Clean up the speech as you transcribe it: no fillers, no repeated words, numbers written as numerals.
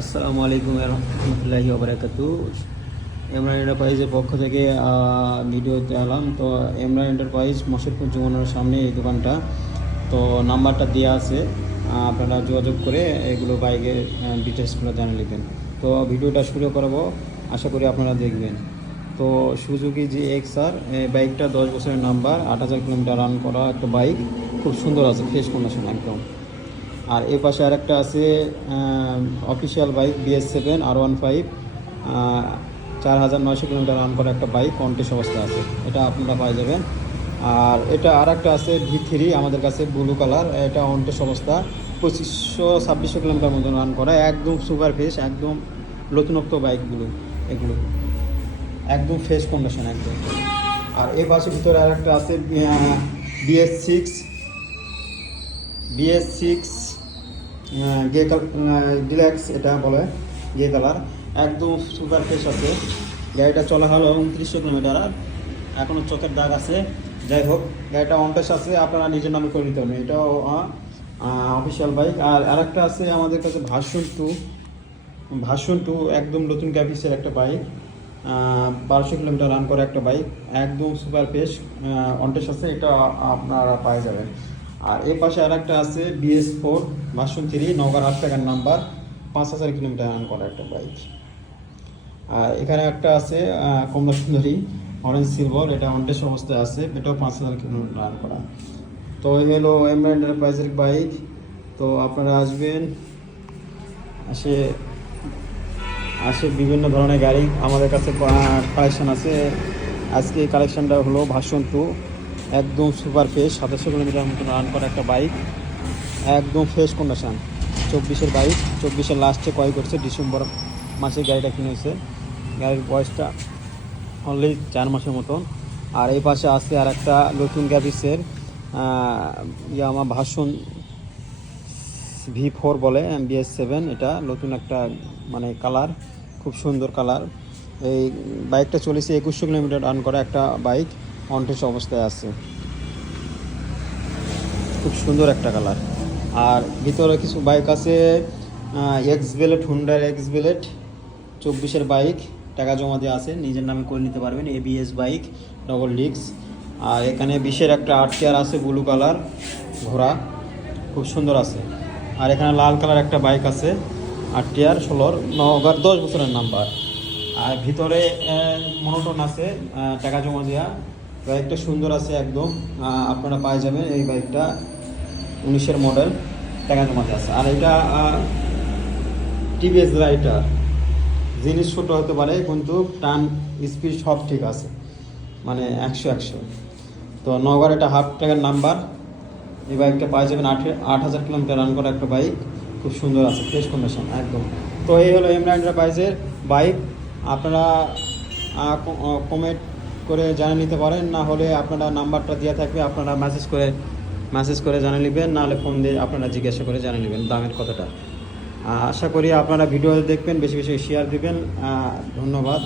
আসসালামু আলাইকুম রহমতুল্লাহি ওবারাকাতু। ইমরান এন্টারপ্রাইজের পক্ষ থেকে ভিডিও চালাম। তো ইমরান এন্টারপ্রাইজ মশিদপুর যমুনার সামনে এই দোকানটা। তো নাম্বারটা দেওয়া আছে, আপনারা যোগাযোগ করে এগুলো বাইকের ডিটেলসগুলো জানে নেবেন। তো ভিডিওটা শুরু করবো, আশা করি আপনারা দেখবেন। তো সুজুকি GX-R বাইকটা 10 বছরের নাম্বার, 8000 কিলোমিটার রান করা একটা বাইক, খুব সুন্দর আছে, ফ্রেশ কন্ডিশন একদম। আর এই পাশে আরেকটা আছে official bike BS7 R15, 4900 kilometre run করা একটা বাইক, কন্টেস্ট অবস্থা আছে, এটা আপনারা পাই যাবেন। আর এটা আর একটা আছে V3 আমাদের কাছে, ব্লু কালার, এটা কন্টেস্ট অবস্থা, 2500-2600 কিলোমিটার মতন রান করা, একদম সুপার ফ্রেশ, একদম নতুনত্ব বাইকগুলো, এগুলো একদম ফ্রেশ কন্ডিশন একদম। আর এই পাশে ভিতরে আর একটা আছে BS6 গে ডিলাক্স, এটা বলে গে কালার, একদম সুপার ফ্রেশ আছে। গাড়িটা চলা হলো 2900 কিলোমিটার, আর এখনও চোখের দাগ আছে। যাই হোক, গাড়িটা অনটেস্ট আছে, আপনারা নিজের নামে করে নিতে পারবেন, এটাও অফিসিয়াল বাইক। আর আরেকটা আছে আমাদের কাছে ভার্সন টু, একদম নতুন ক্যাপিসের একটা বাইক, 1200 কিলোমিটার রান করে একটা বাইক, একদম সুপার ফ্রেশ, অনটেস্ট আছে, এটা আপনারা পাওয়া যাবেন। আর এর পাশে আর একটা আছে BS4 ভার্সন 3, 9 টাকার নাম্বার, 5000 কিলোমিটার রান করা একটা বাইক। আর এখানে একটা আছে কমলা সুন্দরী অরেঞ্জ সিলভার, এটা অনটেস্ট অবস্থায় আছে, এটাও 5000 কিলোমিটার রান করা। তো এই হলো ইমরান এন্টারপ্রাইজের বাইক। তো আপনারা আসবেন, আসে বিভিন্ন ধরনের গাড়ি আমাদের কাছে কালেকশান আছে। আজকে এই কালেকশানটা হলো ভার্সন 2, একদম সুপার ফ্রেশ, 2700 কিলোমিটার মতন রান করা একটা বাইক, একদম ফ্রেশ কন্ডিশন, 24-এর বাইক, 24-এর লাস্টে ক্রয় করছে, ডিসেম্বর মাসে গাড়িটা কিনেছে, গাড়ির বয়সটা অনলি 4 মাসের মতন। আর এই পাশে আছে আর একটা নতুন গ্যাপিসের আমার ভার্সন V4 বলে, BS7, এটা নতুন একটা মানে কালার, খুব সুন্দর কালার। এই বাইকটা চলেছে 2100 কিলোমিটার রান করা একটা বাইক, অনটেস্ট অবস্থায় আছে, খুব সুন্দর একটা কালার। আর ভিতরে কিছু বাইক আছে, এক্স-ব্লেড, হুন্ডার এক্স-ব্লেড, 24-এর বাইক, টাকা জমা দিয়ে আছে, নিজের নামে করে নিতে পারবেন, ABS বাইক, ডবল ডিস্ক। আর এখানে 20-এর একটা RTR আছে, ব্লু কালার ঘোড়া, খুব সুন্দর আছে। আর এখানে লাল কালার একটা বাইক আছে, RTR 16, 10 বছরের নাম্বার। আর ভিতরে মনোটন আছে, টাকা জমা দেওয়া, বাইকটা সুন্দর আছে একদম, আপনারা পাই যাবেন। এই বাইকটা 19-এর মডেল, টাকা জমাতে আছে। আর এটা TVS রাইডার, জিনিস ছোটো হতে পারে কিন্তু টান স্পিড সব ঠিক আছে, মানে 100। তো নগর, এটা টাকার নাম্বার, এই বাইকটা পাই যাবেন, 8000 কিলোমিটার রান করা একটা বাইক, খুব সুন্দর আছে, ফ্রেশ কন্ডিশন একদম। তো এই হলো ইমরান এন্টারপ্রাইজের বাইক। আপনারা কমেন্ট করে জানিয়ে নিতে পারেন, না হলে আপনারা নাম্বারটা দেওয়া থাকবে, আপনারা মেসেজ করে জানিয়ে নেবেন, নাহলে ফোন দিয়ে আপনারা জিজ্ঞাসা করে জানিয়ে নেবেন দামের কথাটা। আশা করি আপনারা ভিডিও দেখবেন, বেশি বেশি শেয়ার দেবেন। ধন্যবাদ।